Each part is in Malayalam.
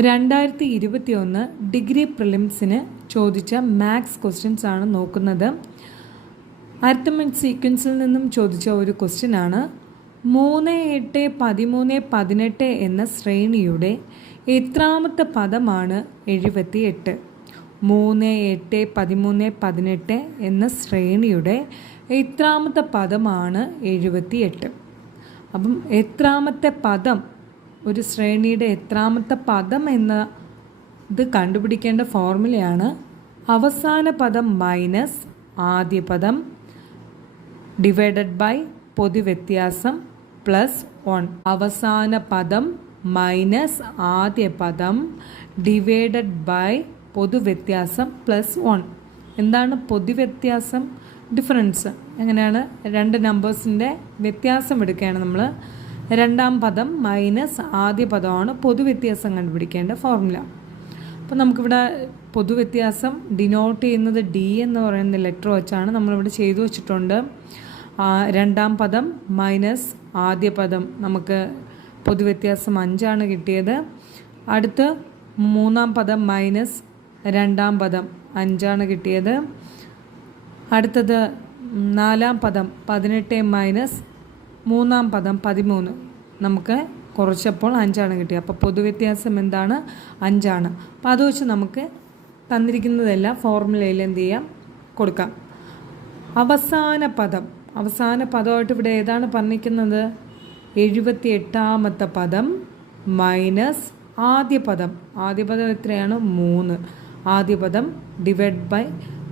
2021 ഡിഗ്രി പ്രിലിംസിന് ചോദിച്ച മാത്സ് ക്വസ്റ്റ്യൻസ് ആണ് നോക്കുന്നത്. അരിത്മെറ്റിക് സീക്വൻസിൽ നിന്നും ചോദിച്ച ഒരു ക്വസ്റ്റ്യൻ ആണ്. 3, 8, 13, 18 എന്ന ശ്രേണിയുടെ എത്രാമത്തെ പദമാണ് 78? 3, 8, 13, 18 എന്ന ശ്രേണിയുടെ എത്രാമത്തെ പദമാണ് 78? അപ്പം എത്രാമത്തെ പദം, ഒരു ശ്രേണിയുടെ എത്രാമത്തെ പദം എന്ന ഇത് കണ്ടുപിടിക്കേണ്ട ഫോർമുലയാണ് അവസാന പദം മൈനസ് ആദ്യ പദം ഡിവൈഡഡ് ബൈ പൊതുവ്യത്യാസം പ്ലസ് 1. അവസാന പദം മൈനസ് ആദ്യ പദം ഡിവൈഡഡ് ബൈ പൊതുവ്യത്യാസം പ്ലസ് 1. എന്താണ് പൊതുവ്യത്യാസം? ഡിഫറൻസ്. എങ്ങനെയാണ്? രണ്ട് നമ്പേഴ്സിൻ്റെ വ്യത്യാസം എടുക്കുകയാണ് നമ്മൾ. രണ്ടാം പദം മൈനസ് ആദ്യ പദമാണ് പൊതുവ്യത്യാസം കണ്ടുപിടിക്കേണ്ട ഫോർമുല. അപ്പോൾ നമുക്കിവിടെ പൊതുവ്യത്യാസം ഡിനോട്ട് ചെയ്യുന്നത് ഡി എന്ന് പറയുന്ന ലെറ്റർ വെച്ചാണ് നമ്മളിവിടെ ചെയ്തു വച്ചിട്ടുണ്ട്. രണ്ടാം പദം മൈനസ് ആദ്യ പദം, നമുക്ക് പൊതുവ്യത്യാസം 5 കിട്ടിയത്. അടുത്ത് മൂന്നാം പദം മൈനസ് രണ്ടാം പദം 5 കിട്ടിയത്. അടുത്തത് നാലാം പദം 18 മൈനസ് മൂന്നാം പദം 13, നമുക്ക് കുറച്ചപ്പോൾ 5 കിട്ടിയത്. അപ്പോൾ പൊതുവ്യത്യാസം എന്താണ്? 5. അപ്പോൾ അത് വെച്ച് നമുക്ക് തന്നിരിക്കുന്നതെല്ലാം ഫോർമുലയിൽ എന്ത് ചെയ്യാം? കൊടുക്കാം. അവസാന പദമായിട്ട് ഇവിടെ ഏതാണ് പറഞ്ഞിരിക്കുന്നത്? 78ാമത്തെ പദം മൈനസ് ആദ്യ പദം എത്രയാണ്? 3. ആദ്യ പദം ഡിവൈഡ് ബൈ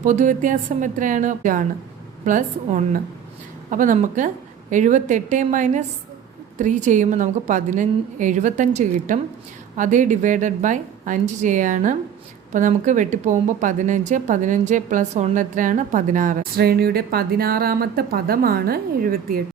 പൊതുവ്യത്യാസം എത്രയാണ്? പ്ലസ് 1. അപ്പോൾ നമുക്ക് 78 മൈനസ് 3 ചെയ്യുമ്പോൾ നമുക്ക് 75 കിട്ടും. അതേ ഡിവൈഡഡ് ബൈ 5 ചെയ്യാണ്. അപ്പോൾ നമുക്ക് വെട്ടിപ്പോകുമ്പോൾ 15 പ്ലസ് 1 എത്രയാണ്? 16. ശ്രേണിയുടെ 16ാമത്തെ പദമാണ് 78.